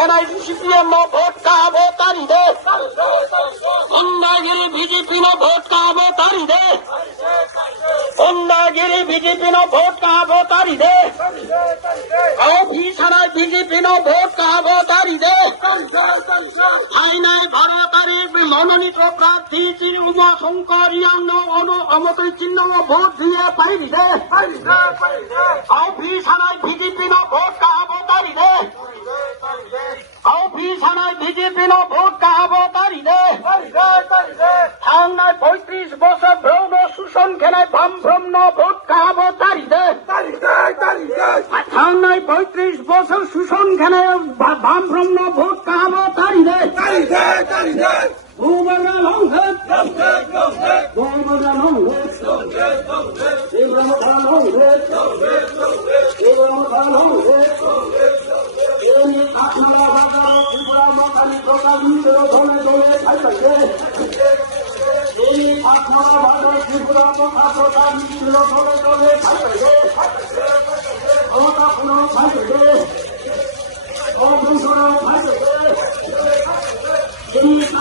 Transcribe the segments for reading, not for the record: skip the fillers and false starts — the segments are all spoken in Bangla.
সেনায় সিপিএম ভোট কাবো তারি দে অন্যায়গিরি বিজেপি নো ভোট কাবো তারি দে অন্যায়গিরি বিজেপি নো ভোট কাবো তারি দে কাউফি সেনায় বিজেপি নো ভোট কাবো তারি দে আইনায় ভারতের মনোনীত প্রার্থী উমা শঙ্কর ইয়ান্ন অমতই চিহ্ন ভোট দিয়ে পাইরি দে কাউফি সেনায় বিজেপি নো ভোট কাবো তারি দে কাউফি সেনায় বিজেপি নো ভোট কাবো তারি দে থানায় 35 বছর ভ্রৌণ শোষণ খেলায় বামভ্রম ভোট কাবো তারি দে থানায় 35 বছর শোষণ খেলায় বামভ্রম ভোট কাবো তারি দে ভূমরা লঙ্ঘে ভূমরা লঙ্ঘে ভূমরা লঙ্ঘে ভূমরা লঙ্ঘে আপনারা বাজার ত্রিপুরা মাথানি প্রকাশ মিত্র ধনে ধনে খাইতে আপনারা বাজার ত্রিপুরা মাথা প্রকাশ মিত্র ধনে ধনে খাইতে কথা পুনঃ খাইতে বন্ধুরা খাইতে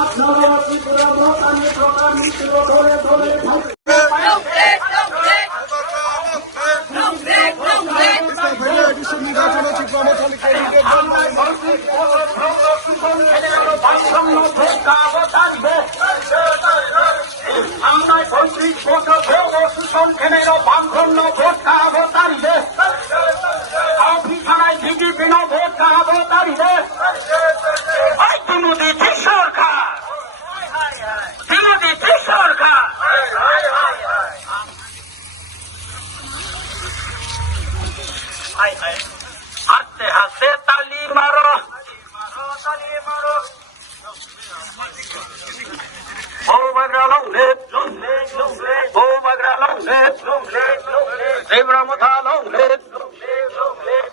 আপনারা ত্রিপুরা মাথানি প্রকাশ মিত্র ধনে ধনে খাইতে হাসতে হাসতে তালি মারো ও বাগরা লংলে ও বাগরা লংলে ত্রিপুরা মাথা লংলে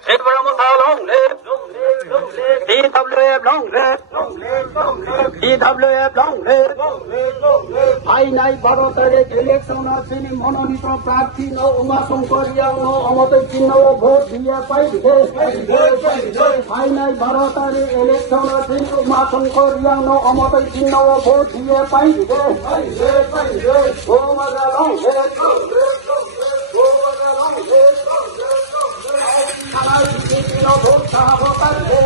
ত্রিপুরা মাথা লংলে DWF লংলে DWF লংলে আইনাই ভারতের ইলেকশন তিনি মনোনীত প্রার্থী উমা শঙ্কর ইয়ান্ন অমতের চিহ্ন ভোট দিয়ে পাইবে আইনাই ভারতের ইলেকশন তিনি উমা শঙ্কর ইয়ান্ন অমতের চিহ্ন ভোট দিয়ে পাইবে ও মজা লঙ্ঘে ভোট কাবো তারি